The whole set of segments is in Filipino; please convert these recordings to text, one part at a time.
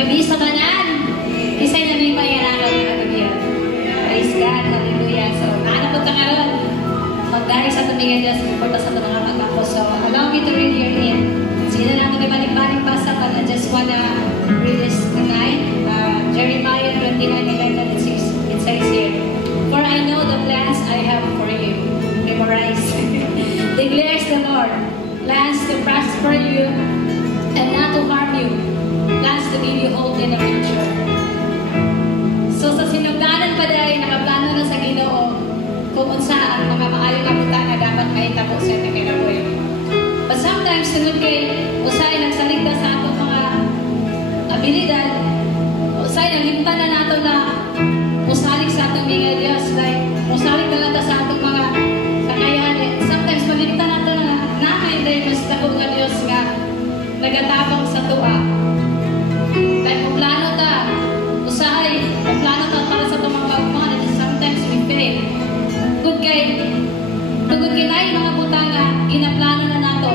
gabi sa tanan. Isa'y namin payarangan na gabi. Praise God, hallelujah. So, naanapot ka ngayon. Magdari sa tumingin Diyos, before sa ito mga pagkako. So, allow me to read your name. Sino lang kami balik-balik pasa, but I just wanna read this tonight. Jeremiah 29:11, it says here, "For I know the plans I have for you." Memorize. Declares the Lord, plans to prosper you and not to harm you, plans to give you hope in the future. So sa sinugdanan pa dahil nakaplano na sa Ginoo kung unsa ang mga maayong kabutan na dapat mahitabo sa ating kinabuhi. But sometimes sunod kay usay nagsaligda sa atong mga abilidad, usay nalimtan na nato na musalig sa atong mga Dios, like musalig na nato sa atong mga kakayahan. Sometimes malimtan nato na naay dahil mas dako nga Dios nga nagatabang sa tuwa. Dahil kung plano ta, usahay, kung plano ta para sa itong mga pagkuhan, and sometimes we fail. Good kay mga butang nga, ginaplano na nato.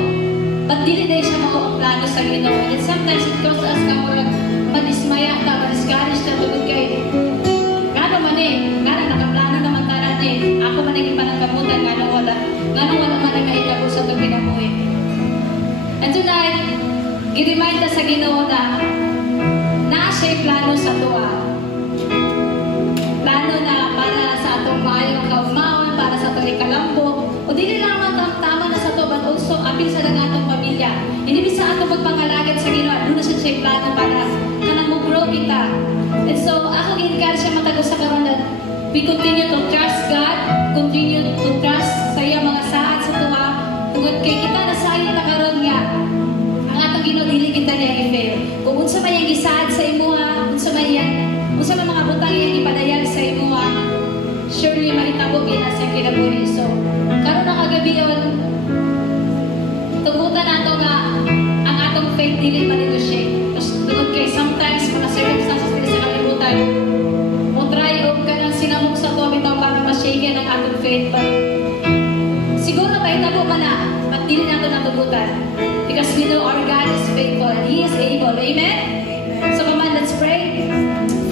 But dili dahil siya mao ang plano sa Ginoo. And sometimes it causes us ka murag madismaya ta, madiscourage ta, tugod kay ngano man ngano nakaplano naman tanan ako man ang ipanangkamutan, ngano wala man ang kahitabo sa itong kinabuhi. And tonight, i-remind ta sa Ginoo na siya'y plano sa tuwa. Plano na para sa atong maayong kaugmaon, para sa atong ikalambo, o dili lang tama na sa to, but also apil sa lang atong pamilya. Hindi sa atong pagpangalagad sa Ginoo, doon na siya'y plano para kanang mo-grow kita. And so, ako ginkaan siya matago sa karon na we continue to trust God, continue to trust sa iya mga saat sa tuwa, tungod kay kita na sa iyo na karon nga, ang atong Ginoo dili kita niya i-fail. Kung unsa man yang gisaad sa imuha, unsa man mga butang yang ipadayag sa imuha, surely mahitabo gina sa kinabuhi. So, karon na kagabi tugutan nato nga ang atong faith dili ma-negotiate. Tungod kay sometimes mga circumstances pwede sa kalibutan, mo try og kanang sinamok sa tuwa bitaw para ma-shake ang atong faith, but siguro mahitabo man na, but dili nato natugutan. Because we know our God is faithful and He is able. Amen? So come on, let's pray.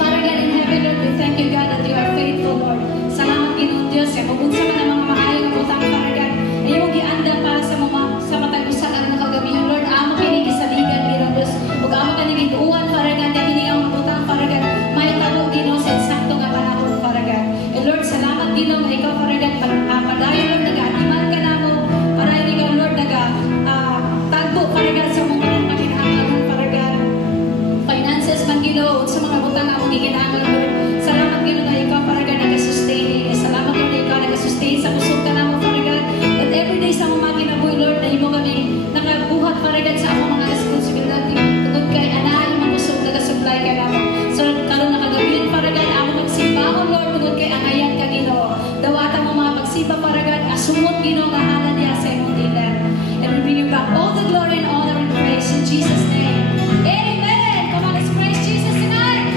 Father God in heaven, Lord, we thank you, God, that you are faithful, Lord. Salamat Ginoong Diyos. Kaya kung unsa man ang mga maayong utang, Father God, ayong gianda para sa matag-usa ka na kagabihan, Lord. Amo kinig isaligan, Ginoong Diyos. Huwag amo ka nagituan, Father God, na hiniyaw ang utang, Father God. May tawag, Ginoo, sa eksakto nga panahon, Father God. And Lord, salamat, Ginoo, na ikaw, Father God, padayon, Lord, nag-atiman ka na mo, para ikaw, Lord, tagbo, Father God, sa mga pagkinaangan, Father God. Finances man, Ginoo, sa mga utang na mong ikinangan, Lord. Salamat, Ginoo, na ikaw, Father God, nag-sustain. Salamat, Ginoo, na ikaw nag-sustain sa kusog ka na mo, Father God. That everyday sa mga kinabuhi, Lord, na imo kami nakabuhat, Father God, sa among mga responsibility. Tugod kay anahan yung mga kusog, nag-supply ka na mo. So, karoon na kagabihin, Father God, amo magsimbahon, Lord, tugod kay angayan ka, Ginoo. Dawatan mo mga pagsipa, Father God, asumot, Ginoo, ngahala niya sa imong dilan. And we bring you back all the glory and honor and praise in Jesus' name. Amen! Come on, let's praise Jesus tonight!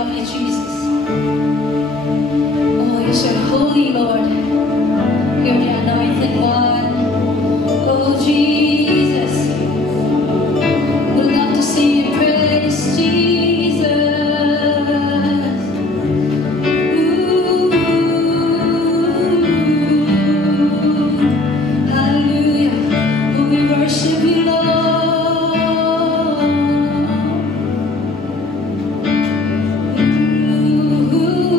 love you, Jesus. Oh, you're so holy, Lord. You're the anointed one. Oh, Jesus. We love to sing your praise, Jesus. Ooh, hallelujah. Oh, we worship you, Lord. Ooh,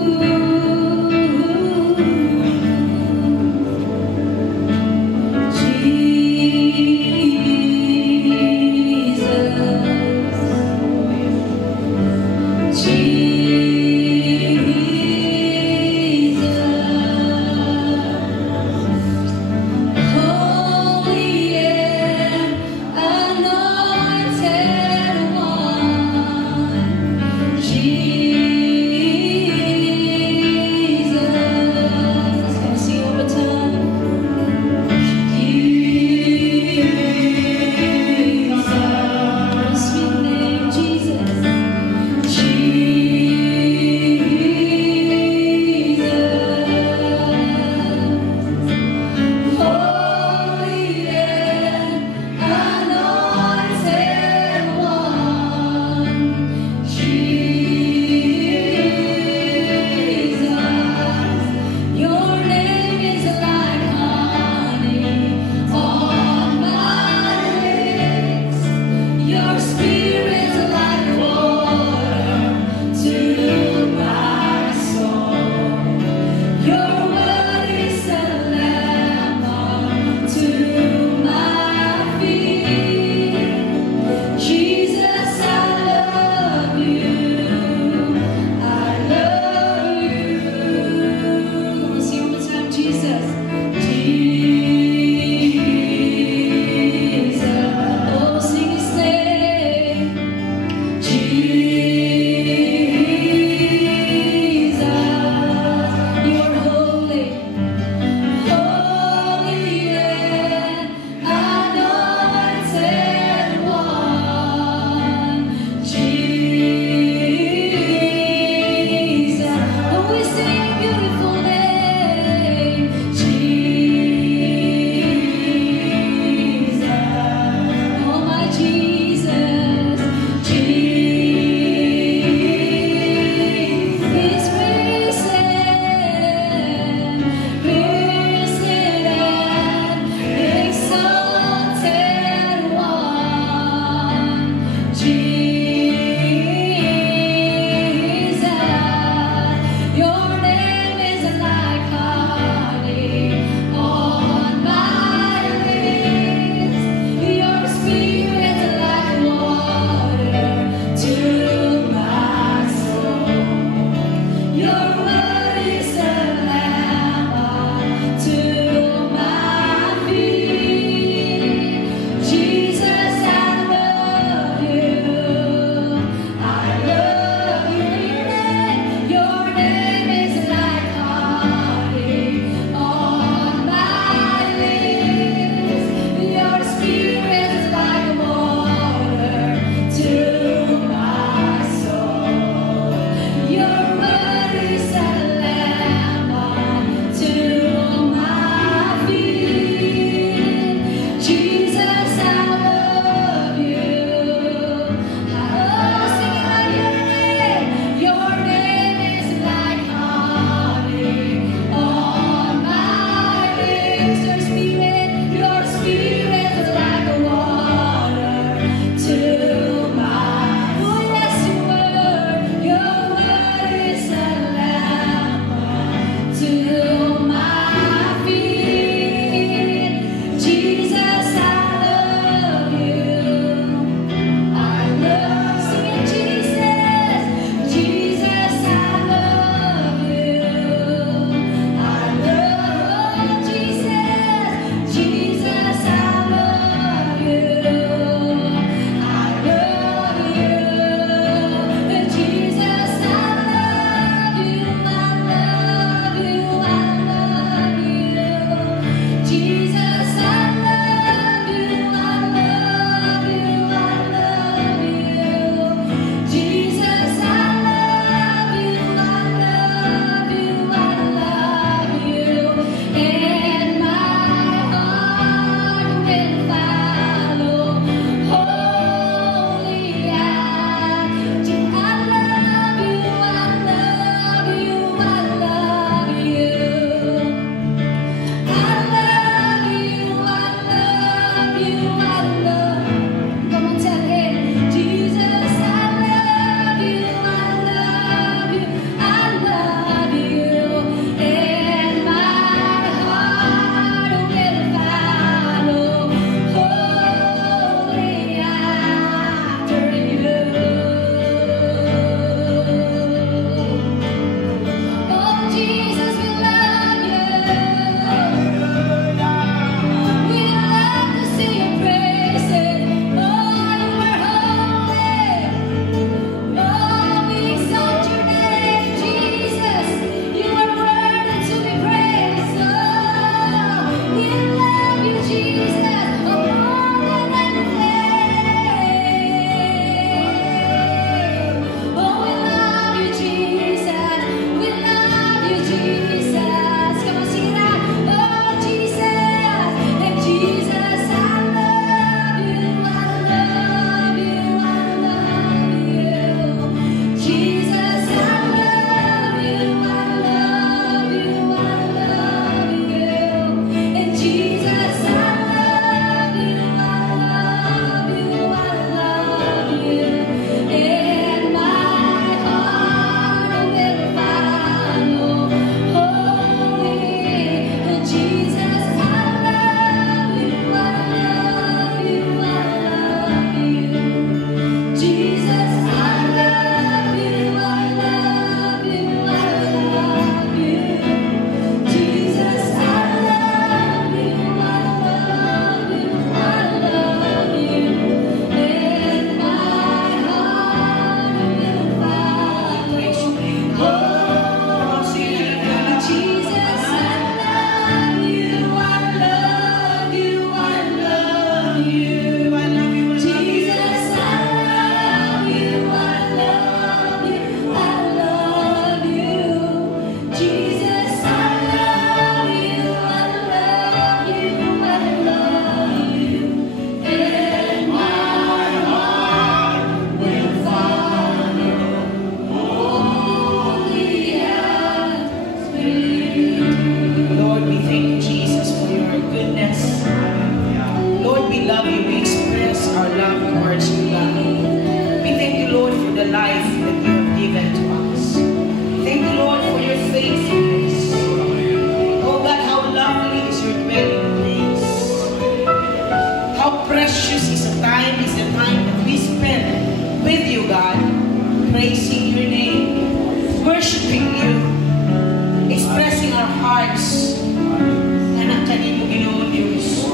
Anak kanimo Ginoo Diyos.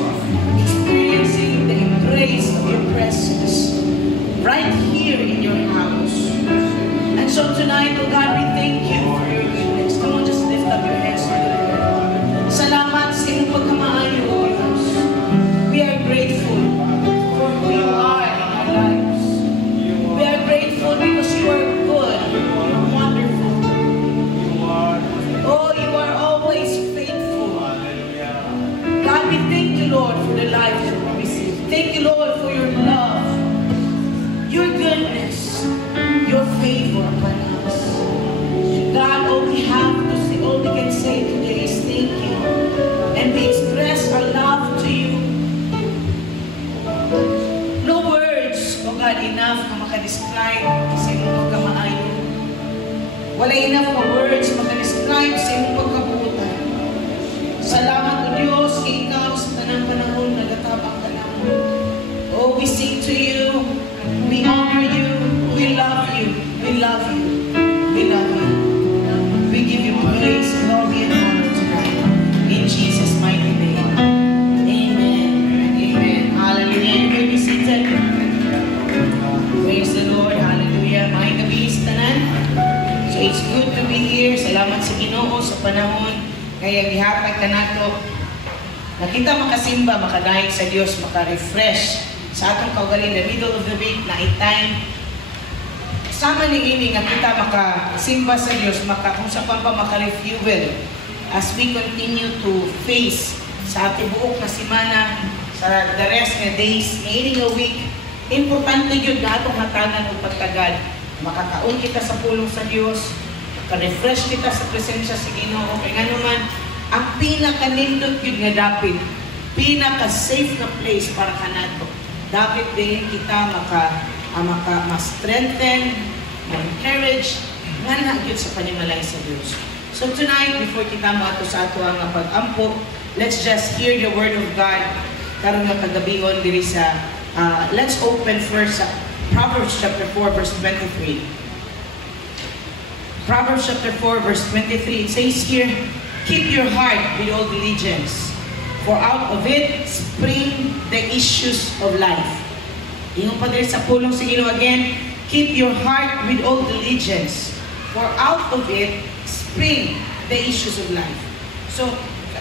Experiencing the embrace of your presence right here in your house. And so tonight, oh God, we thank you for your goodness. Come on, just lift up your hands to the Lord. Salamat sa iyong pagkamaayo, O Diyos. We are grateful for who you are in our lives. We are grateful because you are good, wonderful. Oh, you are always faithful. God, we thank you, Lord, for the life that we receive. Thank you, Lord, for your love, your goodness, your favor upon us. God, all we have to say, all we can say today is thank you. And we express our love to you. No words, O God, enough na makadescribe sa iyong pagkamaayo. Wala enough na words makadescribe sa iyong pagkabutan. Salamat, O Diyos, kay ikaw sa tanang panahon na natabang ka namin. Oh, we sing to you, we honor you, we love you, we love you, we love you. We give you praise, glory, and honor tonight. In Jesus' mighty name. Amen. Amen. Hallelujah. You may be seated. Praise the Lord. Hallelujah. May gabi sa tanan. So it's good to be here. Salamat sa Ginoo sa panahon. Kaya gihatag ka nato. Nakita makasimba, makadayeg sa Dios, maka-refresh sa atong kaugaling the middle of the week na time. Sama ni ini nga kita makasimba sa Dios, kung sa pa maka-refuel as we continue to face sa ating buok na simana, sa the rest na days, ini nga week. Importante yun na atong hatagan o pagtagad. Makakaon kita sa pulong sa Dios, maka-refresh kita sa presensya sa Ginoo. Kaya nga naman, ang pinaka-nindot yun nga dapit, pinaka-safe na place para kanato. Dapat din kita ma-strengthen, ma-encourage, nga nagyot sa panimalay sa Diyos. So tonight, before kita maato sa ato ang pag-ampo, let's just hear the Word of God karon nga kagabion diri sa let's open first sa Proverbs chapter 4 verse 23. Proverbs chapter 4 verse 23, it says here, keep your heart with all diligence, for out of it spring the issues of life. Yung pa diri sa pulong sa Ginoo again, keep your heart with all diligence, for out of it spring the issues of life. So,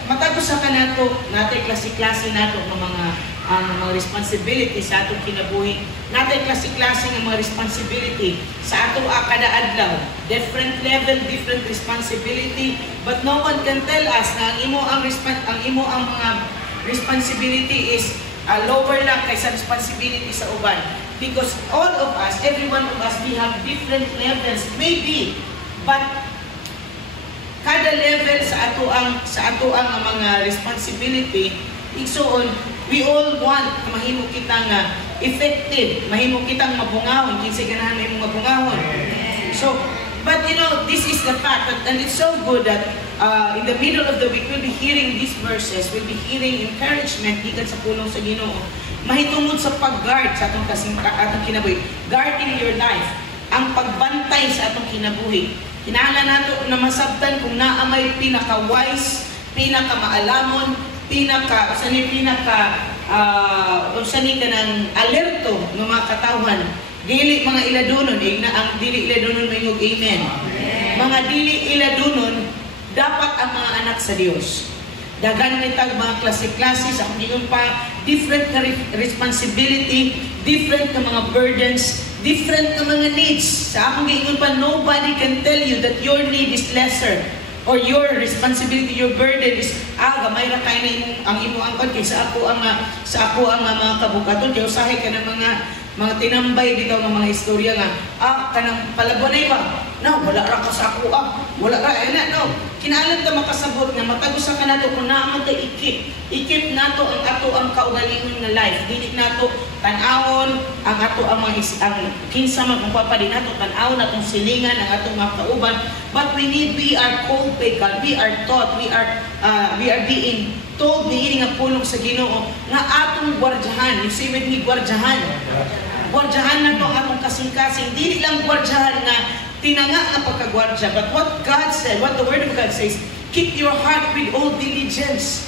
matapos sa kanato, natin klase-klase nato ng mga responsibility sa atong kinabuhi. Natin klase-klase ng mga responsibility sa ato kada adlaw. Different level, different responsibility, but no one can tell us na ang imo ang mga responsibility is lower lang kaysa responsibility sa uban. Because all of us, every one of us, we have different levels, maybe, but kada level sa ato ang mga responsibility, igsoon, we all want mahimo kita nga effective, mahimo kitang mabungahon, kinsa ganahan mahimo mabungahon. So, but you know, this is the fact, and it's so good that in the middle of the week, we'll be hearing these verses, we'll be hearing encouragement gikan sa pulong sa Ginoo. Mahitungod sa pag-guard sa atong kinabuhi, guarding your life, ang pagbantay sa atong kinabuhi. Kinahanglan nato na masabtan kung naa may pinaka-wise, pinaka-maalamon, usani ka ng alerto ng mga katawhan. Dili mga iladunon, ang dili iladunon may yung amen. Mga dili iladunon, dapat ang mga anak sa Dios. Dagan nitag mga klase-klase sa kung pa, different ka responsibility, different ka mga burdens, different ka mga needs. Sa akong giingon pa, nobody can tell you that your need is lesser or your responsibility, your burden is gamay ra kay na ang imo angkon kay sa ako ang mga kabukaton kay usahay ka ng mga tinambay dito ng mga istorya nga kanang palabonay ba no wala ra ka sa ako wala ra no kinahanglan ta makasabot nga matagos sa kanato kung naa ta ikip nato ang ato ang kaugalingon nga life dili nato tan-awon ang ato ang kinsa man kung papadin nato tan-awon atong silingan ang atong mga kauban, but we are called by God, we are taught, we are being told ni nga pulong sa Ginoo nga atong gwardyahan. You say with me, gwardyahan. Gwardyahan na to atong kasing-kasing. Dili lang gwardyahan na tinanga na pagkagwardya, but what God said, what the Word of God says, Keep your heart with all diligence.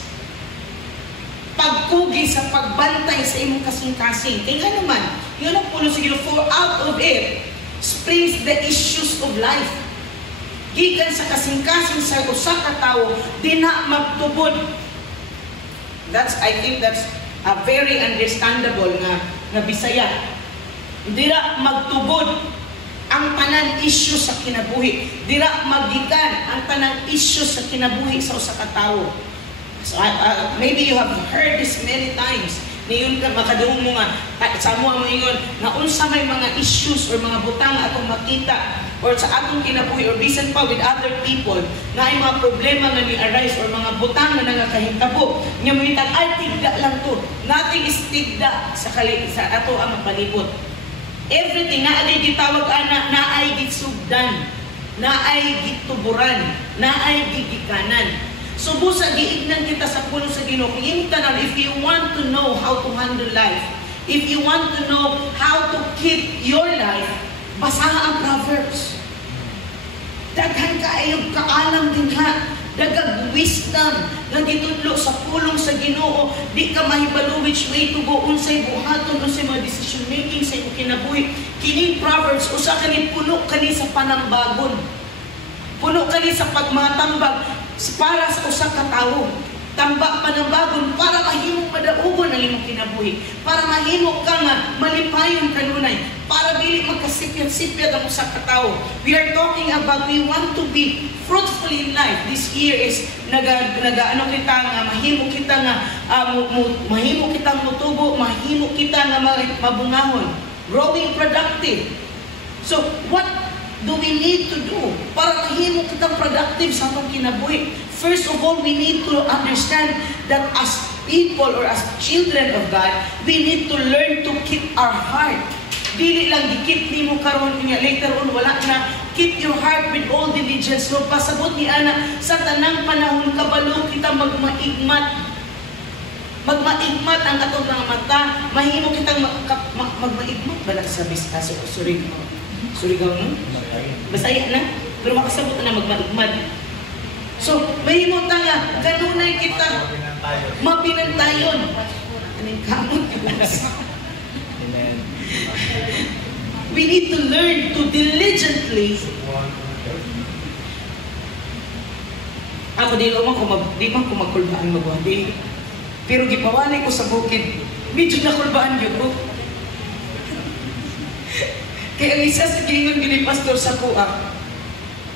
Pagkugi sa pagbantay sa imong kasing-kasing. Kaya nga naman, yun ang puno sa Ginoo, for out of it springs the issues of life. Gikan sa kasing-kasing sa usa ka tawo, di na magtubod. I think that's a very understandable na Bisaya. Dira magtubod ang tanang issue sa kinabuhi. Dira magikan ang tanang issue sa kinabuhi sa usa ka tawo. So, maybe you have heard this many times. Niyon ka makadungog mo nga sa mo ingon na unsa may mga issues or mga butang atong makita or sa atong kinabuhi or bisan pa with other people na ay mga problema nga ni-arise or mga butang na nangakahitabo. Nya mo itag ay tigda lang to. Nothing is tigda sa ato ang palibot. Everything na ay gitawag ana, na ay gitsugdan, na ay gituburan, na ay gigikanan. So busa giignan kita sa puno sa Ginoo. Kung imong tanan, if you want to know how to handle life, if you want to know how to keep your life, basaha ang Proverbs. Daghan kaayong kaalam din ha. Dagag wisdom nga gitudlo sa pulong sa Ginoo. Di ka mahibalo which way to go, unsay buhaton, unsay mga decision making sa imong kinabuhi. Kining Proverbs usa kani puno kani sa panambagon. Puno kani sa pagmatambag para sa usa ka tawo. Tambak panambagon para mahimong madaugon ang imong kinabuhi. Para mahimo ka nga malipayon kanunay. Para dili magkasipyat-sipyat ang usa ka tawo. We are talking about we want to be fruitful in life. This year is ano kita nga mahimo kita nga mahimo kitang mutubo, mahimo kita nga mabungahon. Growing productive. So what do we need to do para mahimo kitang productive sa atong kinabuhi? First of all, we need to understand that as people or as children of God, we need to learn to keep our heart. Dili lang gikip nimo karon niya later on wala na. Keep your heart with all diligence. No pasabot ni ana sa tanang panahon kabalo kita magmaigmat. Magmaigmat ang atong mga mata, mahimo kitang magmaigmat bala sa biskas o Surigao no? Basaya na, pero makasabot na magmaigmat. So, mahimo ta nga kanunay kita mapinantayon. Aning kamot Amen. We need to learn to diligently. Ako di man ko magkulbaan magwadi. Pero gipawalay ko sa bukid. Medyo nakulbaan yun ko. Kaya ang isa sa gingon gini pastor sa kuha.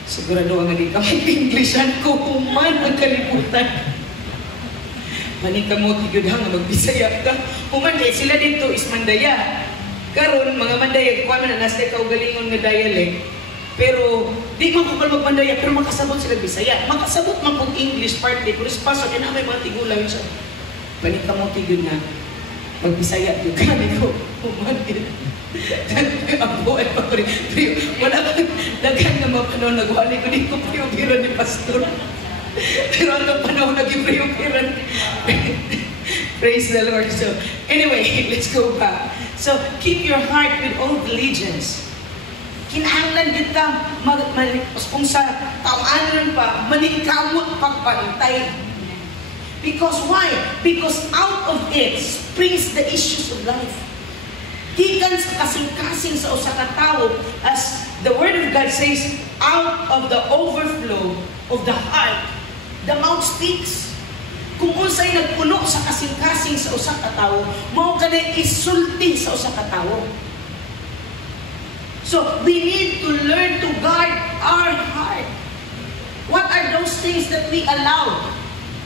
Sigurado ang hindi ka mag-Englishan ko human ang kalibutan. Manika mo tigudhang nga magbisaya ka. Human kay sila dito is Mandaya. Karon mga Mandaya, kuha man na nasa kaugalingon nga dialect. Pero di man ko magmandaya pero makasabot sila Bisaya. Makasabot man kung English partly. Pero sa pasok, na may mga tigulang siya. Manika mo tigud nga magbisaya yung kanino. Human din. Ang buhay pa ko rin. Wala ka daghan nga mapanon. Nagwali ko din ko priyo-pira ni pastor. Pero ano panahon naging priyo-pira. Praise the Lord. So, anyway, let's go back. So, keep your heart with all diligence. Kinahanglan kita kung sa tawanan pa, maningkamot pagpantay. Because why? Because out of it springs the issues of life. Gikan sa kasing-kasing sa usa ka tawo, as the Word of God says, out of the overflow of the heart, the mouth speaks. Kung unsay nagpuno sa kasing-kasing sa usa ka tawo, mao kanay isulti sa usa ka tawo. So, we need to learn to guard our heart. What are those things that we allow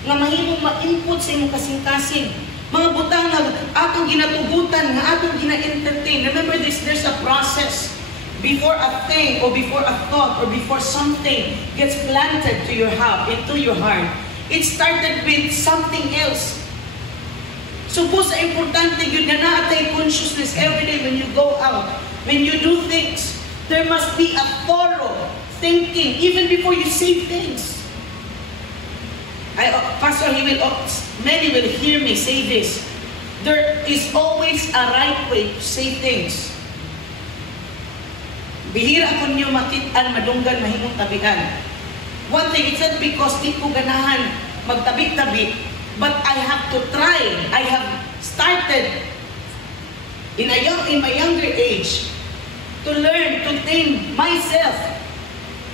nga mahimong ma-input sa imong kasing-kasing? Mga butang na atong ginatugutan, nga atong gina-entertain. Remember this, there's a process. Before a thing or before a thought or before something gets planted to your heart, into your heart, it started with something else. So po sa importante yun na naatay consciousness every day when you go out, when you do things, there must be a thorough thinking even before you say things. Pastor, many will hear me say this. There is always a right way to say things. Bihira ko niyo makitaan, madunggan, mahimong tabihan. One thing, it's not because di ko ganahan magtabi-tabi, but I have to try. I have started in my younger age to learn to tame myself.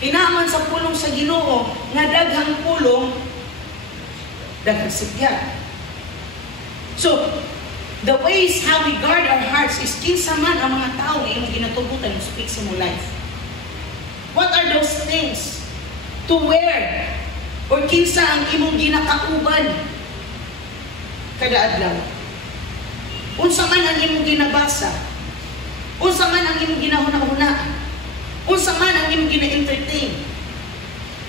Hinaman sa pulong sa Ginoo nga daghang pulong, daghang sikyat. So, the ways how we guard our hearts is kinsa man ang mga tao nga imong ginatubutan sa speak sa mo life. What are those things to wear? Or kinsa ang imong ginakauban kada adlaw? Unsa man ang imong ginabasa? Unsa man ang imong ginahuna-huna? Unsa man ang imong gina-entertain?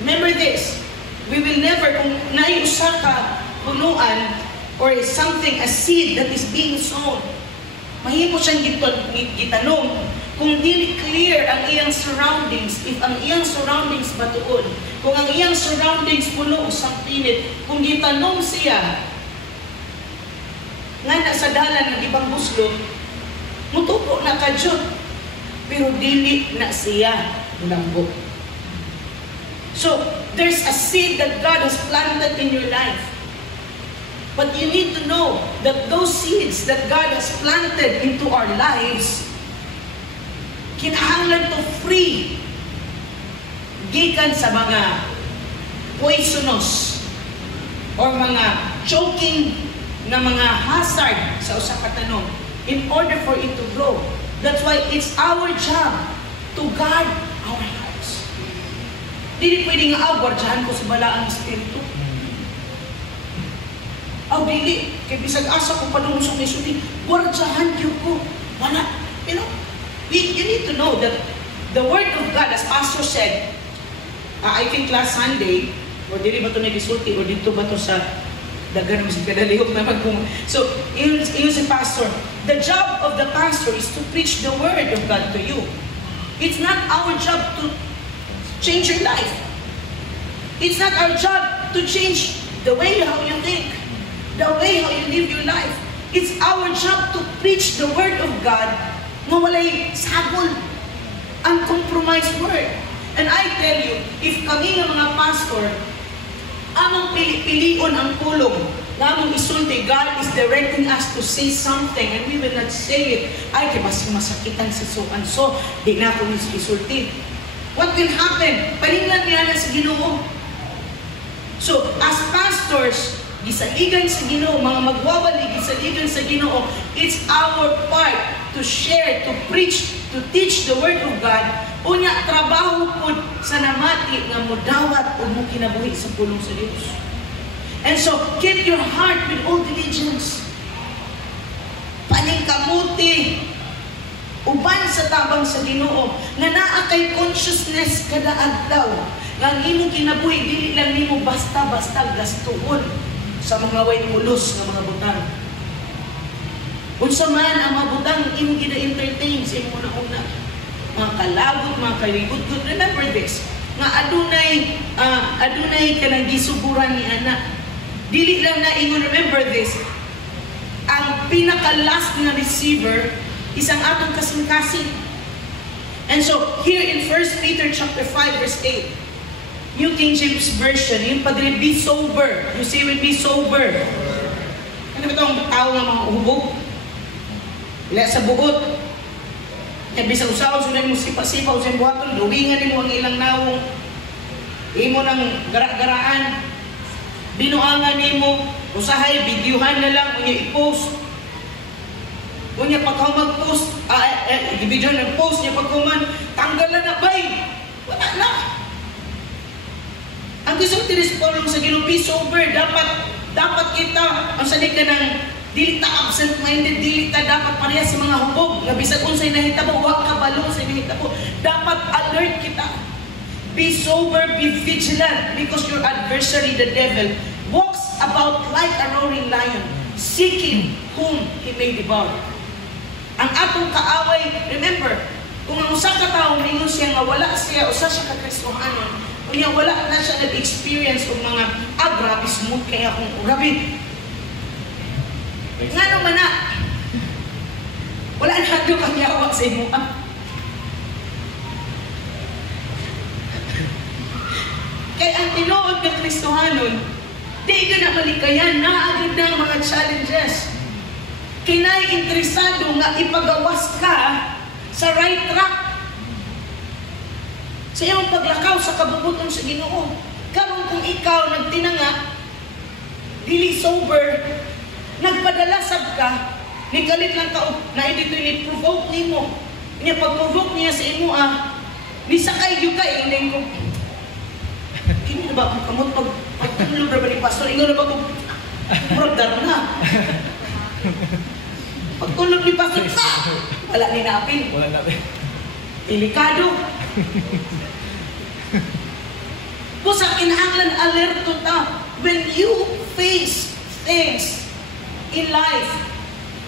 Remember this, we will never, kung naiusa ka punuan or something, a seed that is being sown, mahimo siyang gitanom kung dili clear ang iyang surroundings. If ang iyang surroundings batuon, kung ang iyang surroundings puno usang pinit, kung gitanom siya nga nasa dalan ng ibang buslo, mutupo na kadyot, pero dili na siya mulambot. So, there's a seed that God has planted in your life. But you need to know that those seeds that God has planted into our lives, kinahanglan to free gikan sa mga poisonous or mga choking na mga hazard sa usa ka tanom in order for it to grow. That's why it's our job to guard our hearts. Dili pwede nga gwardiyahan ko sa balaang espiritu. Dili, kay bisag asa ko panungsong may suli, gwardiyahan yun ko. Wala. You know, you need to know that the Word of God, as Pastor said, I think last Sunday, or dili ba ito nag-isulti, or dito ba ito sa dagan mo si kadalihok na magkung. So, yun si Pastor. The job of the pastor is to preach the Word of God to you. It's not our job to change your life. It's not our job to change the way how you think, the way how you live your life. It's our job to preach the Word of God nga walay sabol, uncompromised Word. And I tell you, if kami nga mga pastor, among pili-pilion ang pulong, nga among isulti, God is directing us to say something and we will not say it. Ay, kaya mas masakitan si so-and-so, di na ako isulti. What will happen? Palinglan niya na sa Ginoo. So, as pastors, gisaligan sa Ginoo, mga magwawalig, gisaligan sa Ginoo, it's our part to share, to preach, to teach the Word of God. Unya, trabaho po sa namati nga mudawat o mo kinabuhi sa pulong sa Diyos. And so, keep your heart with all diligence. Paningkamuti, uban sa tabang sa Ginoo, nga naa kay consciousness kada adlaw, nga ang imong kinabuhi, dili lang nimo basta-basta gastuon sa mga way mulos nga mga butang. Unsa man ang mga butang imong gina-entertain sa imong una-una, mga kalagot, mga kalibot-gut. Remember this, nga adunay kanang gisuguran ni anak. Dili lang na ingon, remember this, ang pinaka-last na receiver is ang atong kasing-kasing. And so, here in 1 Peter chapter 5 verse 8, New King James Version, yung padre, be sober. You say with be sober. Ano ba itong tao nga mga hubog? Wala sa buot. Kaya bisang usaw, sunay mo sipa-sipa, usay buhaton, luwingan mo ang ilang nawong, imo ng gara-garaan, binuangan mo, usahay, videohan na lang, unya i-post. Unya pagkaw mag-post, i-video ng post niya pagkuman, tanggal na bay. Wala na. Ang gusto ko tinisipolong sa Ginoo, be sober. Dapat kita, ang salig ka ng dili ta absent-minded, dili ta dapat pareha sa mga hubog. Nga bisag unsay nahitabo, wa ka balo sa nahitabo. Dapat alert kita. Be sober, be vigilant, because your adversary, the devil, walks about like a roaring lion, seeking whom he may devour. Ang atong kaaway, remember, kung ang usa ka tawo mingon siya nga wala siya, usa siya ka Kristohanon, unya wala na siya nag-experience ng mga grabe smooth kaya akong grabe. Nga naman na, wala na doon kang yawa sa imo. Kaya ang tinuod ng Kristohanon, di ka na malikayan, naagad na ang mga challenges. Kinay interesado nga ipagawas ka sa right track. Sa iyong paglakaw sa kabubuton sa Ginoo. Karon kung ikaw nagtinanga, dili sober, nagpadalasab ka, nikalit lang ka, na dito ni-provoke ni mo. Niya pag-provoke niya sa imo, nisakay yung ka, inay ko. Kini na ba kung kamot pagtulog na ba ni Pastor, ingo na ba kung bragdaro na. Pagtulog ni Pastor, wala ni napin. Wala natin. Delikado. Kung sa kinahanglan alerto ta, when you face things in life,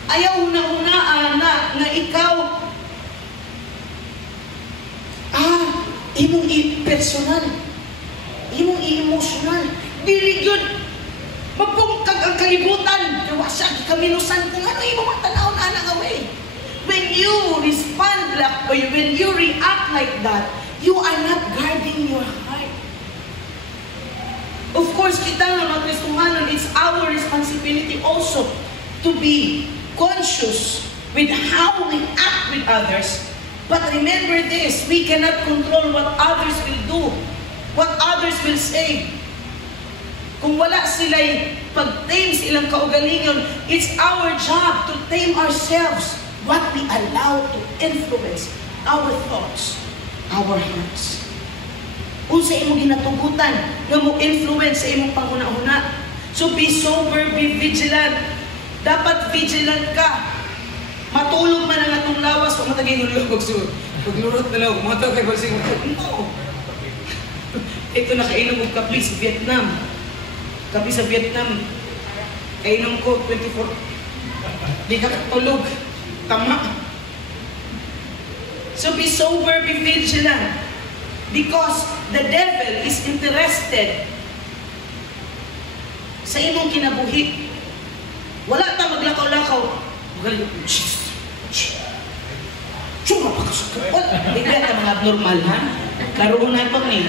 ayaw una-unaan na ikaw imong i-personal, imong i-emotional, dili yun magpungkag ang kalibutan, nawasa kaminusan kung ano imong matanaw na nga way. When you respond like, when you react like that, you are not guarding your heart. Of course, kita nga mga Kristohanon, it's our responsibility also to be conscious with how we act with others. But remember this, we cannot control what others will do, what others will say. Kung wala sila'y pag-tame silang kaugalingon, it's our job to tame ourselves what we allow to influence our thoughts, our hearts. Kung sa imong ginatugutan, nga mo influence sa imong panguna-una. So be sober, be vigilant. Dapat vigilant ka. Matulog man ang atong lawas, o matagay ng lubog. So, paglurot na lang, matag kay Balsing. No. Ito nakainom ng kape sa Vietnam. Kape sa Vietnam. Kainom ko 24. Di ka katulog. Tama. So be sober, be vigilant. Because the devil is interested sa imong kinabuhi. Wala ta maglakaw-lakaw. Tsura pa ka sa kapal. Hindi ka mga abnormal, ha? Karoon na ito ni.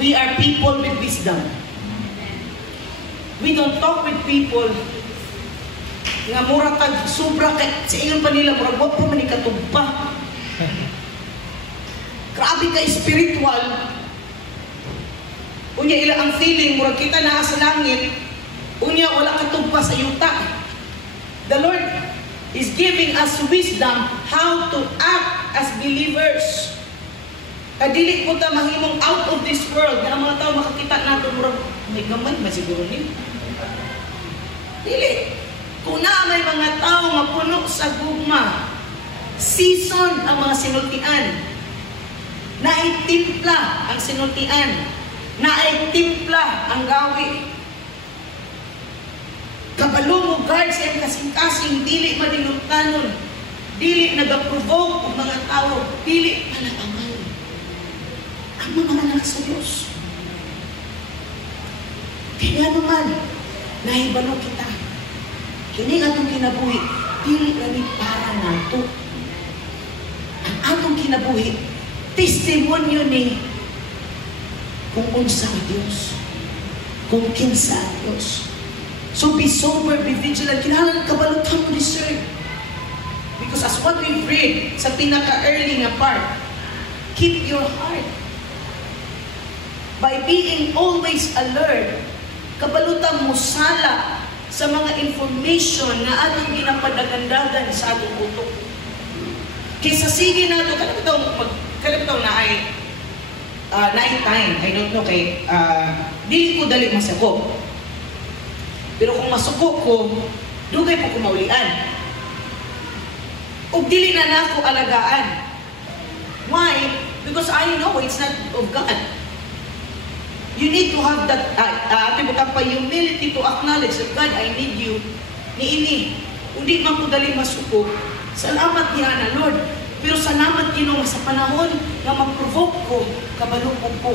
We are people with wisdom. We don't talk with people nga mura kag sobra kay sa iyon pa nila mura wa pa man ikatugpa. Grabe ka spiritual. Unya ila ang feeling mura kita naa sa langit. Unya wala ka tugpa sa yuta. The Lord is giving us wisdom how to act as believers. Kadili po ta mahimong out of this world na mga tao makakita nato mura may gamay masiguro ni. Dili. Kung na may mga tao nga puno sa gugma, season ang mga sinultian, naitimpla ang sinultian, naitimpla ang gawi. Kabalo mo guard sa iyong kasing-kasing, dili madinultanon, dili nag-provoke ang mga tao, dili malabangan ang mga anak sa Diyos. Kaya naman, nahibalo kita. Kini atong kinabuhi, dili lagi para nato. Ang atong kinabuhi, testimonyo ni kung unsa ang Diyos, kung kinsa ang Diyos. So be sober, be vigilant. Kinahanglan kabalutan mo discern. Because as what we've read sa pinaka-early nga part, keep your heart. By being always alert, kabalutan mo sala sa mga information na atong ginapadagandagan sa atong utok. Kaysa sige na ito, kalipitaw na ay night time, I don't know, kay dili ko dali masako. Pero kung masuko ko, dugay po kumaulian. O dili na nako alagaan. Why? Because I know it's not of God. You need to have that humility to acknowledge that God, I need you. Niini, hindi man ko dali masuko. Salamat niya na, Lord. Pero salamat Ginoo sa panahon na mag-provoke ko, kabalukog ko,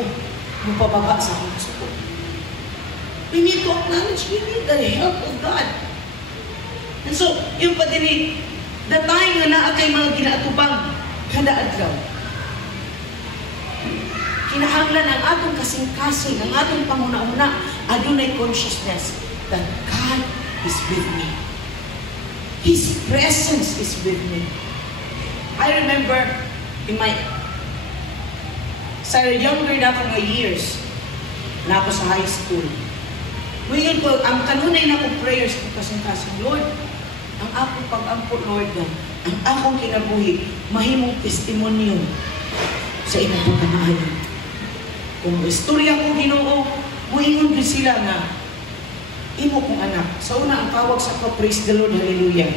mapababa sa akong masuko. We need to acknowledge we need the help of God. And so, yung pa din the time na naa kay mga ginaatubang kada adlaw. kinahanglan ang atong kasing-kasing, ang atong panguna-una, adunay consciousness that God is with me. His presence is with me. I remember sa younger na akong years, na ako sa high school. Ngayon ko, ang kanunay na akong prayers ko kasing-kasing, Lord, ang akong pag-ampo, Lord, ang akong kinabuhi, mahimong testimonyo sa inyong pagkamahalan. Kung istorya ko, Ginoo, muingon din sila na imo kong anak. Sa una, ang tawag sa ko, praise the Lord, hallelujah.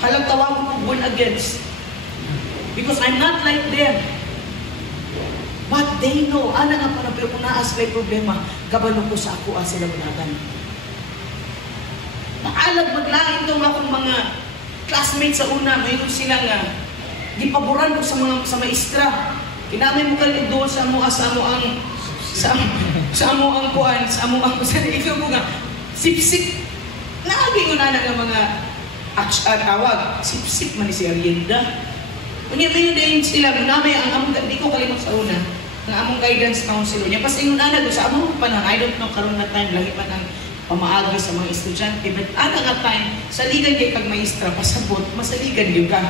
Halang tawag ko born against. Because I'm not like them. But they know, ana nga para pero kung naas may problema, kabalo ko sa ako sila managan. Maalag maglain itong akong mga classmates sa una, mayroon sila nga, gipaboran ko sa maestra. Kinamay mo kalit doon sa amo ang kuan, sa amo ang ikaw mo nga, sip-sip. Naagi ko na nga mga tawag, sip-sip man ni si Arienda. Kunya may din sila, namay ang among, di ko kalimot sa una, ang among guidance counselor niya. Kasi yung ana sa among panahon, I don't know, karon na time, lagi pa ng pamaagi sa mga estudyante. But ana nga time, saligan kay kag maestra, pasabot, masaligan yung ka.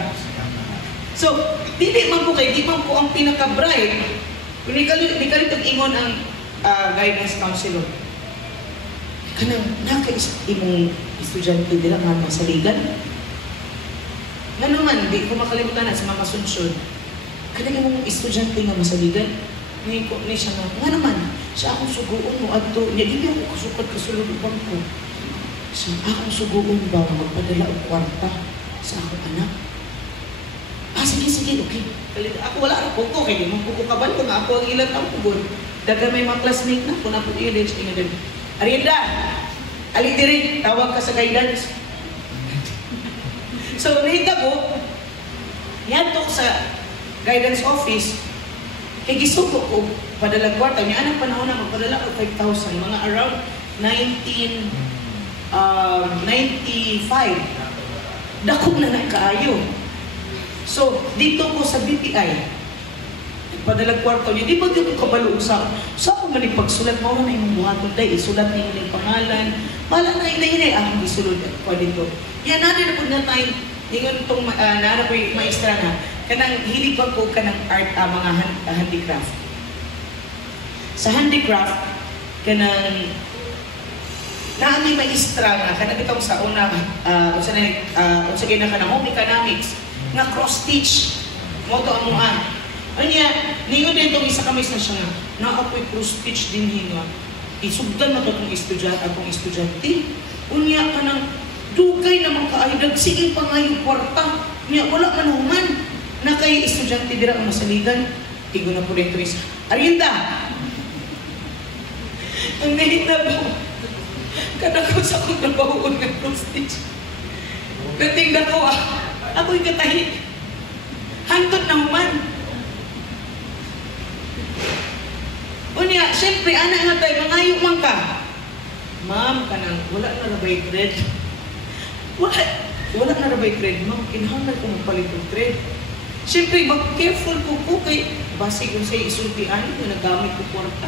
So, di man po ang pinaka-bright. Kung di kalit ingon ang guidance counselor. Kanang naka-imong estudyante nila nga masaligan. Nga naman, di ko makalimutan na sa mga masunsod. Kanang imong estudyante nga masaligan. Ngayon ko ni siya nga naman, siya akong suguon mo at to, niya di ako kasukat kasulubang ko. Siya akong suguon ba magpadala og kwarta sa akong anak. Sige, okay. Ako wala ang puko, kaya yung puko kabal ko nga ako ang ilang taong pugon. Daga may mga classmate na, kung na po yun, Arienda, alitirin, tawag ka sa guidance. So, nahita ko, yan to sa guidance office, kaya gisuko ko, padala kwarta, may anak panahon na magpadala ko 5,000, mga around 1995. Dakong na nagkaayo. So, dito ko sa BPI, padalag kwarto niya, di ba dito kabalo sa ako man pagsulat mo na yung buhaton day, isulat niyo yung pangalan, pala na inay akong isulod ko dito. Yan natin na po na time, ingon itong naana po yung maestra na, kanang hilig ba po ka ng art, mga handicraft. Sa handicraft, kanang naami maestra nga, kanang itong sa una, unsa na kanang home economics, nga cross-stitch, moto ang mga. Anya, niyo din itong isa kami na siya nga, naapoy cross-stitch din hinga. Isugdan na ito akong estudyante. Unya ka ng dugay naman kaaydag, sige pa nga yung kwarta. Unya, wala man human. Na kay estudyante dira ang masaligan. Tigo na po rin ito isa. Arienda! Ang nahita po. Kadako sa akong nabahuon ng cross-stitch. Natingda ko ako'y katahit. Hantod na human. Unya, siyempre, anak nga tayo, mangayo man ka. Ma'am, kanang, wala na rabay grade. Wala na rabay grade. Ma'am, kinahanglan ko magpalit ng grade. Siyempre, mag-careful ko kay base kung sa'yo isultian, kung nagamit ko kwarta.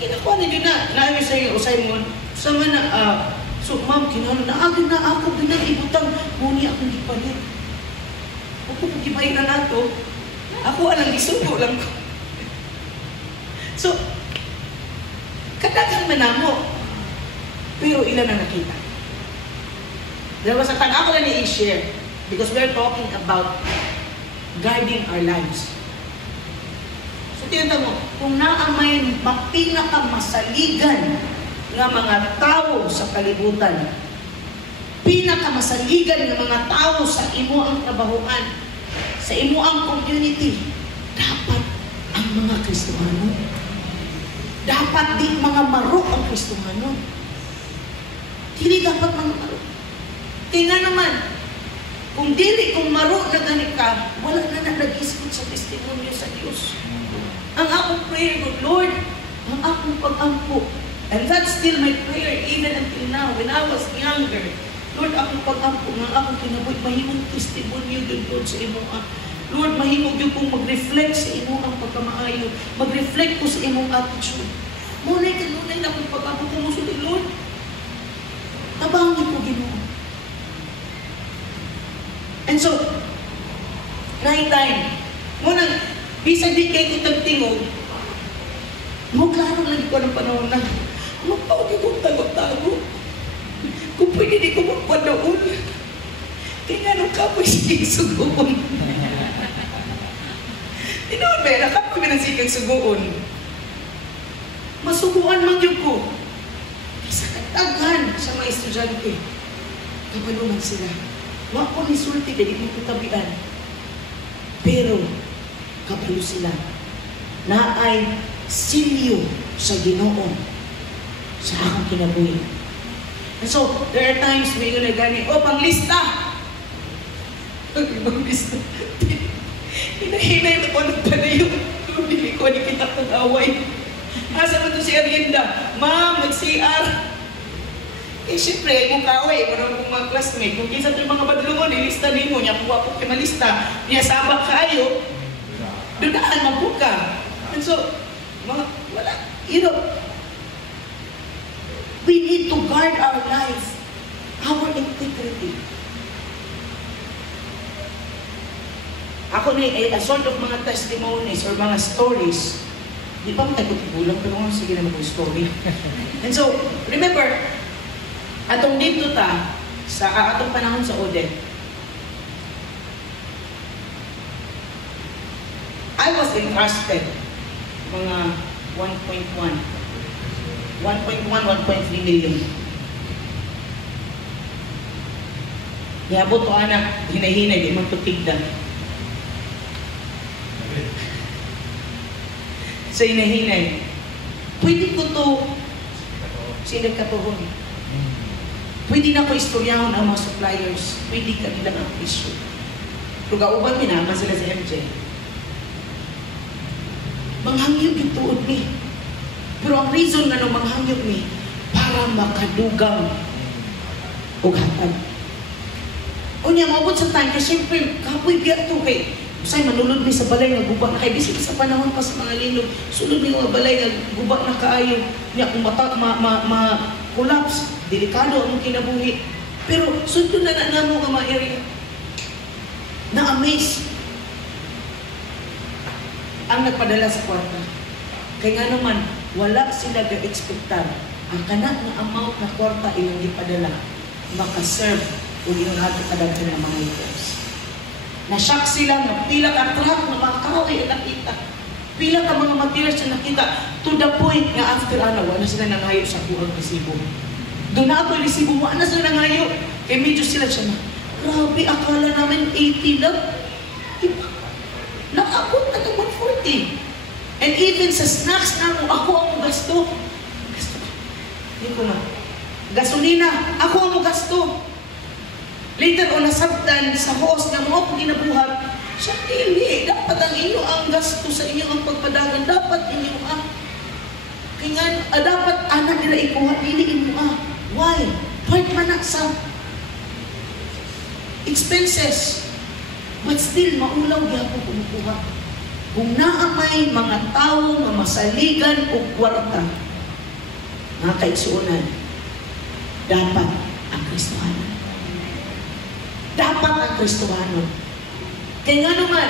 Ginakuha na yun na. Naami sa'yo, usay mo, sama na, so, ma'am, kinahanglan na, agad na ako, ganang ibutang, muni akong gipalit. Ako kung gipalit na nato, ako alang isugo lang ko. So, kadagang manamo, pero ilan na nakita. There was a time, ako na i-share, because we're talking about guarding our lives. So, tinata mo, kung naamay pinakamasaligan ng mga tao sa kalibutan, pinakamasaligan ng mga tao sa imo ang trabahoan, sa imo ang community, dapat ang mga Kristohano. Dapat di mga maro ang Kristohano. Hindi dapat mga maro. Kaya naman, kung maro na ganit ka, wala na nag-isipot sa testimonyo sa Diyos. Ang akong prayer, good Lord, ang akong pag-ampo. And that's still my prayer even until now, when I was younger. Lord, akong pag-ampo, ang akong kinabuhi, mahimong testimonyo doon sa imo. Lord, mahimog yung kung mag-reflect sa imo ang pagkamaayo. Mag-reflect ko sa imong attitude. Munay kanunay na kung pag-ako kumusulid, Lord. Tabangin ko, Ginoo. And so, night time, muna, bisag di kayo tagtingog, mo klaro lang ko ng panahon na, magpawag akong tago-tago. Kung pwede di ko magpanoon, kaya nga nung kapoy sigang sugoon. Tinoon ba, nakapoy ka ng sigang sugoon. Masuguan man yun ko. Sa kataghan sa mga estudyante, kabalungan sila. Wa ko ni sulti, dali mo kutabian. Pero, kabalo sila. Naay silyo sa Ginoo sa akong kinabuhi. And so, there are times may yun na gani, panglista! Panglista. Hinahinay na ko nagpanayo. Hindi ko ni kita away. Asa mo ito si Arienda? Ma'am, nag-CR. Siyempre, mong kaway, marunong kong mga classmate. Kung kinsa ito yung mga badlungon, ilista din mo, niya kuha po kinalista, niya sabak kayo, dunaan, magbuka. And so, wala, we need to guard our life, our integrity. Ako na, a sort of mga testimonies or mga stories, di ba matagod-igulang ko naman, sige naman kong story. And so, remember, atong dito ta, sa atong panahon sa Odette, I was entrusted mga 1.1, 1.3 million. Niabot ko anak, hinay-hinay, di man tutigdan. So hinay-hinay, pwede ko to sinagkatuhon. Pwede na ko istoryahon ang mga suppliers. Pwede kanilang ang issue. Kung kauban minaman sila sa MJ. Manghangyog yung tuod ni. Pero ang reason na nung manghangyog ni, para makadugang ugatan. O niya, maabot sa time, kasi siyempre, kapoy biyak to kay, say manulod ni sa balay nga gubak na kay bisig sa panahon pa sa mga linog, sulod ni mga balay nga gubak na kaayo, niya kung collapse, delikado ang kinabuhi. Pero sunod na namo nga mga area. Na-amaze ang nagpadala sa kwarta. Kaya nga naman, wala sila ga-expectar ang kanak na amount na kwarta ilang ipadala makaserve o yung natin kadaghan ng mga items. Na-shock sila na pila ka truck na mga kaway na nakita. Pila ka mga materials na nakita to the point nga after wala sila nangayo sa buhang resibo. Doon na ako resibo, wala na sila nangayo. Kaya medyo sila siya na, grabe, akala namin 80 lang. Diba? Nakabot na ng 140. And even sa snacks na ako ang gasto. Hindi ko na. Gasolina, ako ang gasto. Later on, nasabtan sa host na mo ako ginabuhat, siya, hindi. Dapat ang inyo ang gasto sa inyo ang pagpadagan. Dapat inyo ang kaya dapat anak nila ikuha, diliin mo Why? Part man sa expenses. But still, maulaw gyapon kumukuha. Kung naamay mga tao na masaligan o kwarta, mga kaigsuunan, dapat ang Kristohanon. Dapat ang Kristohanon. Kaya nga naman,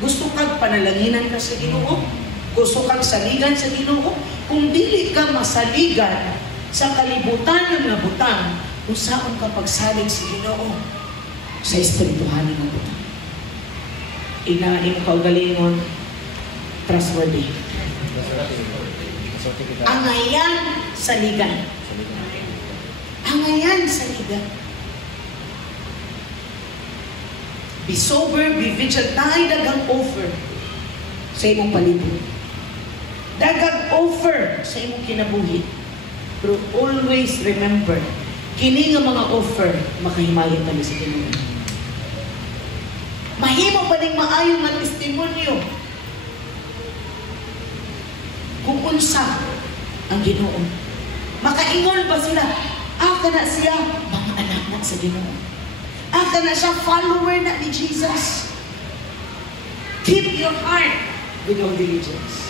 gusto kang panalanginan ka sa Ginoo, gusto kang saligan sa Ginoo, kung dili ka masaligan sa kalibutan ng nabutang, kung saan ka pagsalig sa Ginoo, sa espirituhanan ng butang. Inain mo kaugalingon, trustworthy. Angayan saligan. Angayan saligan. Be sober, be vigilant. Tayo dagang offer sa imong palibot. Dagang offer sa imong kinabuhi. Pero always remember, kini nga mga offer, makahimayon kami sa Ginoo. Mahimo pa ning maayong nga testimonyo kung unsa ang Ginoo. Makaingon ba sila? Kana siya, mga anak na sa Ginoo. Kana siya, follower na ni Jesus. Keep your heart with all diligence.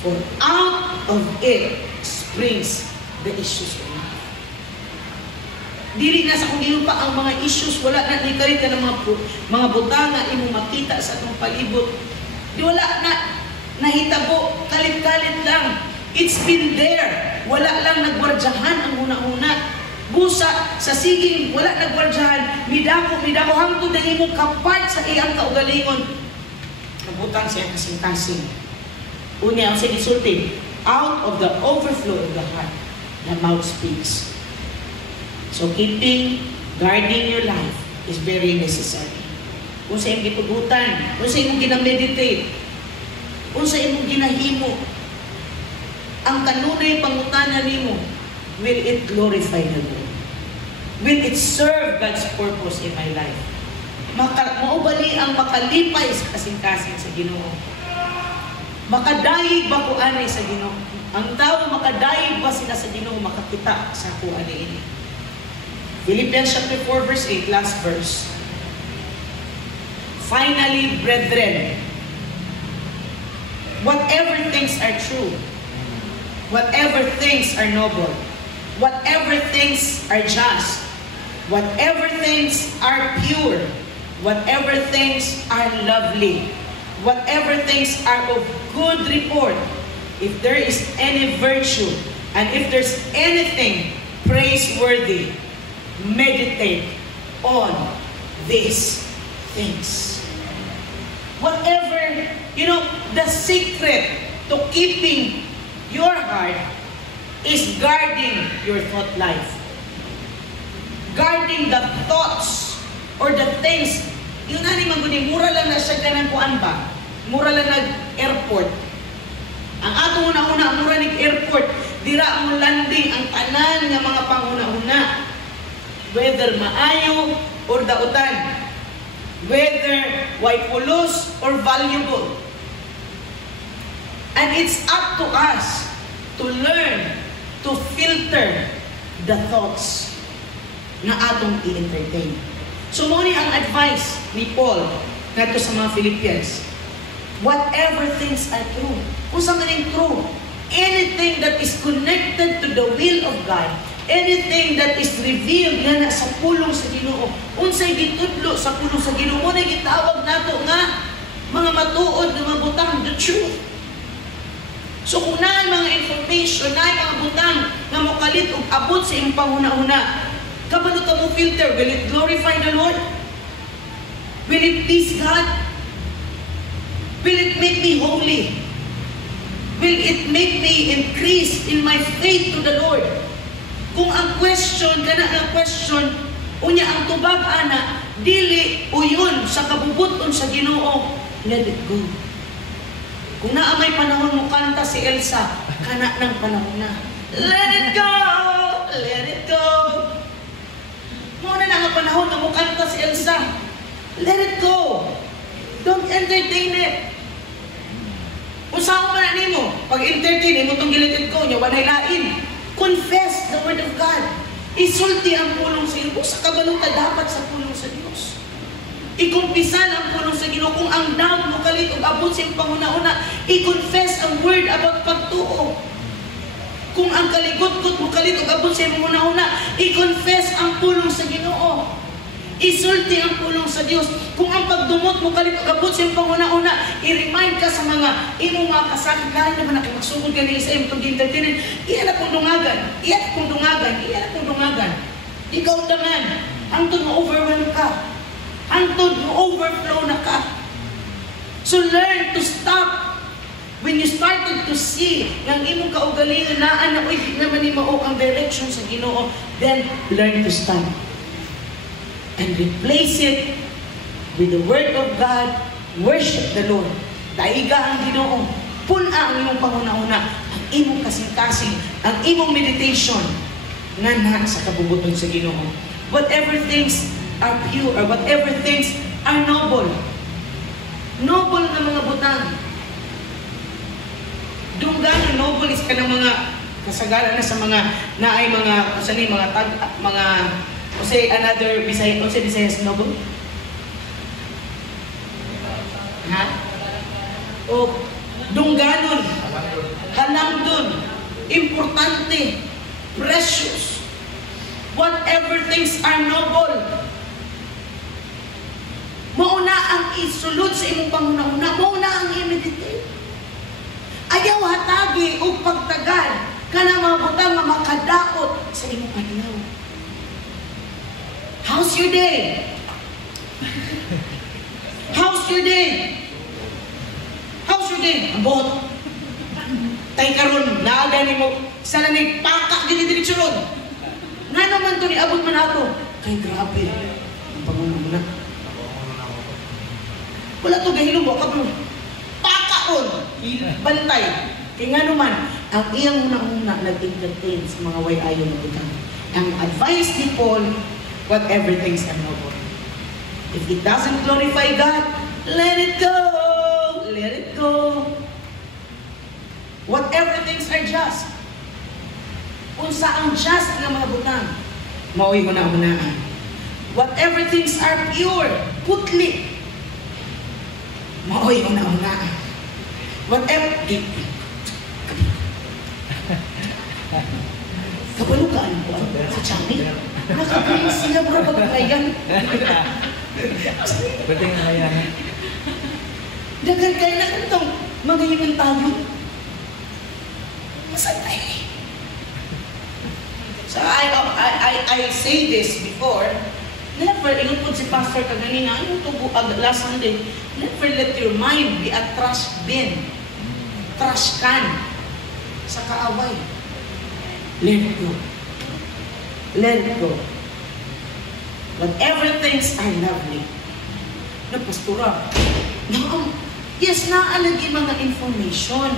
For out of it springs the issues of life. Dili na sa kung pa ang mga issues, wala na nikalit ka ng mga butanga, imo makita sa atong palibot. Di wala na, nahitabo, kalit-kalit lang. It's been there. Wala lang nagwardyahan ang una-una. Busa, sa siging, wala nagwardyahan, midako, hangtod na imo kapart sa iyang kaugalingon. Nabutang siya kasing-kasing. Unya ang sinisulti, out of the overflow of the heart, the mouth speaks. So guarding your life is very necessary. Kung sa iyong gitugutan, kung sa iyong ginameditate, kung sa iyong ginahimo, ang kanunay pangutana nimo, will it glorify the Lord? Will it serve God's purpose in my life? Maubali ang makalipay sa kasing-kasing sa Ginoo. Makadayig ba ko anay sa Ginoo? Ang tao makadayig ba sila sa Ginoo makakita sa ko anay ini? Philippians chapter 4 verse 8, last verse. Finally, brethren, whatever things are true, whatever things are noble, whatever things are just, whatever things are pure, whatever things are lovely, whatever things are of good report, if there is any virtue, and if there's anything praiseworthy, meditate on these things. Whatever, the secret to keeping your heart is guarding your thought life. Guarding the thoughts or the things. Yung nani maguni, mura lang na siya ganang kuan ba? Mura lang nag-airport. Ang ato una-una, mura nag-airport. Dira mo landing ang tanan nga mga panguna-una. Whether maayo or dautan. Whether waipulos or valuable. And it's up to us to learn to filter the thoughts na atong i-entertain. So, muna ang advice ni Paul nato sa mga Philippians. Whatever things are true. Kung sa maning true, anything that is connected to the will of God, anything that is revealed nga na sa pulong sa Ginoo, unsay gitudlo sa pulong sa Ginoo, muna gitawag nato nga mga matuod nga mabutang the truth. So kung na mga information, na mga butang nga mokalit o abot sa iyong panguna-una, kabalo ka mo filter, will it glorify the Lord? Will it please God? Will it make me holy? Will it make me increase in my faith to the Lord? Kung ang question, kana ang question, unya ang tubag ana, dili uyon sa kabubuton sa Ginoo, let it go. Kung naa may panahon mo kanta si Elsa, kana ng panahon na. Let it go! Let it go! Muna na ang panahon na mo kanta si Elsa. Let it go! Don't entertain it. Kung saan mo na nimo, pag-entertain, imo itong gilit ko, niya walay lain. Confess the word of God. Isulti ang pulong sa Diyos. Sa kabalo ka dapat sa pulong sa Diyos. Ikumpisan ang pulong sa Ginoo. Kung ang doubt mo kalit o abot sa iyong panguna-una, i-confess ang word about pagtuo. Kung ang kaligot-gut mo kalit o abot sa iyong panguna-una, i-confess ang pulong sa Ginoo. Isulti ang pulong sa Diyos. Kung ang pagdumot mo kalit o abot sa iyong panguna-una, i-remind ka sa mga imong mga kasakit. Kahit naman nakimagsugod ka nila sa iyong tag-entertainin, iyan akong dungagan. Iyan akong dungagan. Iyan akong dungagan. Ikaw naman, hangtod mo overwhelm ka. Hangtod mo overflow na ka. So learn to stop. When you started to see ng imong kaugalingon na uy, naman ni mao ang direction sa Ginoo, then learn to stop. And replace it with the Word of God. Worship the Lord. Daiga ang Ginoo. Puna ang imong panguna-una. Ang imong kasing-kasing. Ang imong meditation. Nga sa kabubuton sa Ginoo. Whatever things are pure, or whatever things are noble. Noble na mga butang. Dunggan, noble is ka ng mga kasagaran na sa mga naay mga kusani mga say another Bisaya, say Bisayas noble. o dungganon, halangdon, importante, precious, whatever things are noble. Mauna ang isulod sa imong panghuna-una, mauna ang i-meditate. Ayaw hatagi o pagtagal ka na mabutang nga makadaot sa imong adlaw. How's your day? How's your day? How's your day? Ambot. Tay karon naaga nimo sa lanig paka dili-diretso ron. Nga naman to ni abot man ako. Kay grabe. Ang panguna. Wala to gahilom mo ka bro. Paka ron. Bantay. Kaya nga naman, ang iyang una-una nag-entertain sa mga way ayaw na butang. Ang advice ni Paul, whatever things are noble. If it doesn't glorify God, let it go. Let it go. Whatever things are just. Kung saan just nga mga butang, mauwi mo na unaan. Whatever things are pure, putli, mauwi mo na unaan. Whatever, kabalukaan ko sa Chami. Nakagaling sila bro pagkakayan. Pwede nga kaya. Dagan kayo na itong magaling ang tayo. Masantay. So I say this before, never, ingon po si Pastor kaganina, ano ito last Sunday, never let your mind be a trash bin, trash can, sa kaaway. Let it go. Let it go. Whatever things are lovely. Na pastora, yes, naalagi mga information.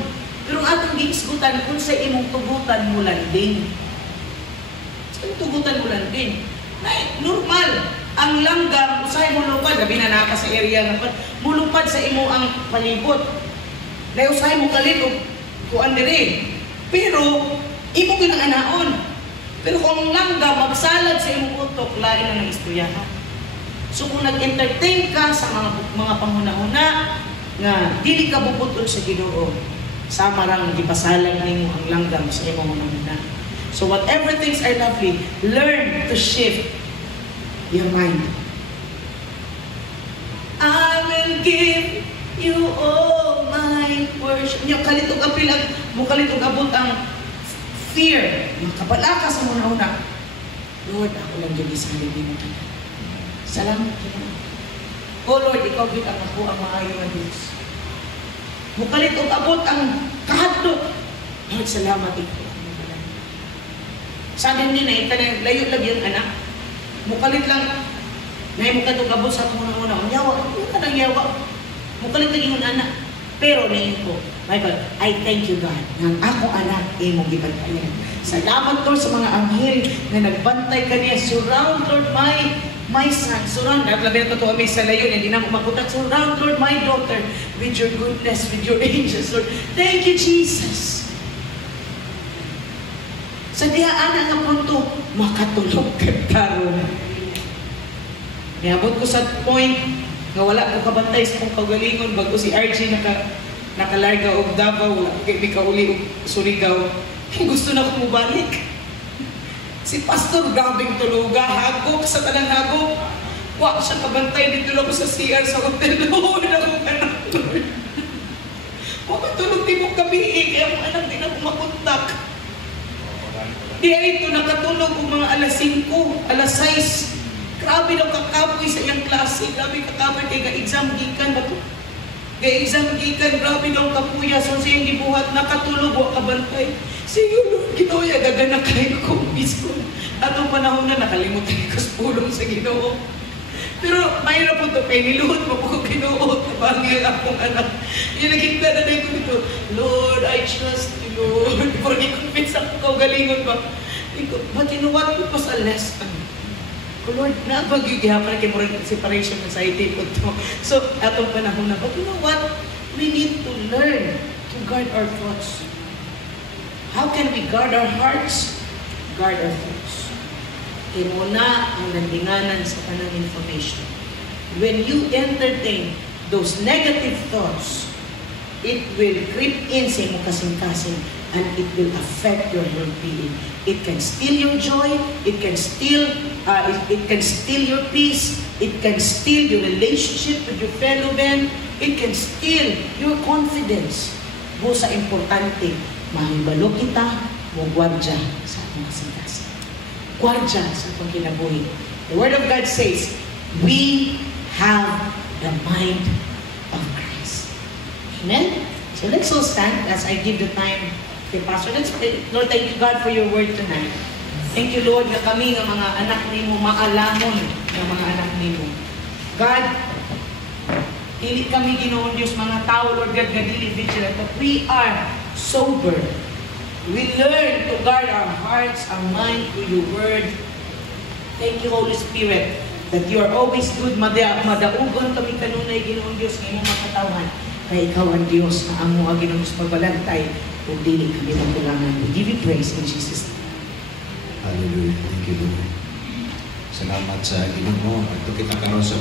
Pero atong giisgutan kung sa imong tugutan mo landing. Sa imong tugutan mo landing. Normal. Ang langgam, usahay mo lupad, labi na naka sa area nga, mulupad sa imo ang palibot. Na usahay mo kalit, kuan diri. Pero, imo ginanganaon. Pero kung ang langgam, magsalad sa imong utok, lain na ng istoryahan. So kung nag-entertain ka sa mga panghuna-huna, nga dili ka bubutol sa Ginoo, sama rang gipasalag nimo ang langgam sa imong huna. So whatever things are lovely, learn to shift your mind. I will give you all my worship. Nya kalitog apil ang mukalitog abot ang fear. Makabala ka sa una-una. Lord, ako lang dyan isalig din mo. Salamat ka. Oh Lord, ikaw bit ang ako ang maayo na Diyos. Mukalit og abot ang kahadlok. Lord, salamat ikaw. Sabi niya na itanang layo lagi ang anak. Mukalit lang. Ngayon mukalit og abot sa una-una. Yawa, ano ka nang yawa? Mukalit lagi ang anak. Pero nain ko, Michael, I thank you God ng ako anak imong gibantayan. Salamat Lord sa mga anghel na nagbantay kaniya. Surround Lord my son. Surround, labi na totoo may sa layo, hindi na kumakutat. Surround Lord my daughter with your goodness, with your angels Lord. Thank you Jesus. Sa diyaan nga punto, makatulog ka karon. Niabot ko sa point nga wala ko kabantay sa kong kagalingon bago si RJ nakalarga og Davao, kay mi kauli og Surigao. Gusto na ko mubalik. Si Pastor gabing tuluga, hagok sa tanang hagok. Wa siya kabantay dito lang ko sa CR sa hotel. Lord, ako anak Lord. Wa matulog di mo kami, kaya mo anak din ako makontak. Di ay ito nakatulog kung mga alas 5, alas 6. Grabe daw kakapoy sa iyang klase. Grabe kakapoy kay ga-exam gikan ba ito? Ga-exam gikan, grabe daw kapuya. So siyang gibuhat, nakatulog o kabantay. Siguro, Ginoo, gaganak kayo ko, misko. Atong panahon na nakalimutan ko sa pulong sa Ginoo. Pero mayroon po ito, kay niluhot mo po Ginoo, tabangil akong anak. Yung nakita na ko dito, Lord, I trust you, Lord. Before i-confess ako galingon ba? But you know what? It was a lesson. Lord, nabagyugihapon na kay mo rin separation anxiety po ito. So, atong panahon na, but you know what? We need to learn to guard our thoughts. How can we guard our hearts? Guard our thoughts. Kaya muna ang nandinganan sa kanang information. When you entertain those negative thoughts, it will creep in sa imong kasing-kasing and it will affect your well-being. It can steal your joy, it can steal your peace, it can steal your relationship with your fellow men, it can steal your confidence. Busa importante, mahibalo kita, mo gwardya sa atong kasing-kasing. Gwardya sa atong kinabuhi. The Word of God says, we have the mind of Christ. Amen? So let's all stand as I give the time to Pastor. Let's pray. Lord, thank you God for your word tonight. Thank you Lord na kami ng mga anak nimo maalamon ng mga anak nimo. God, dili kami Ginoon Diyos mga tao, Lord God, dili vigilant, but we are sober. We learn to guard our hearts, our mind through your word. Thank you, Holy Spirit, that you are always good. Madaugon kami kanunay, Ginoon Diyos, ngayong makatawan, na ikaw ang Diyos na amo ang Ginoon Diyos magbalantay kung dili kami magkulangan. We give you praise in Jesus' name. Hallelujah. Thank you, Lord. Salamat sa Ginoo mo. At kita karon sa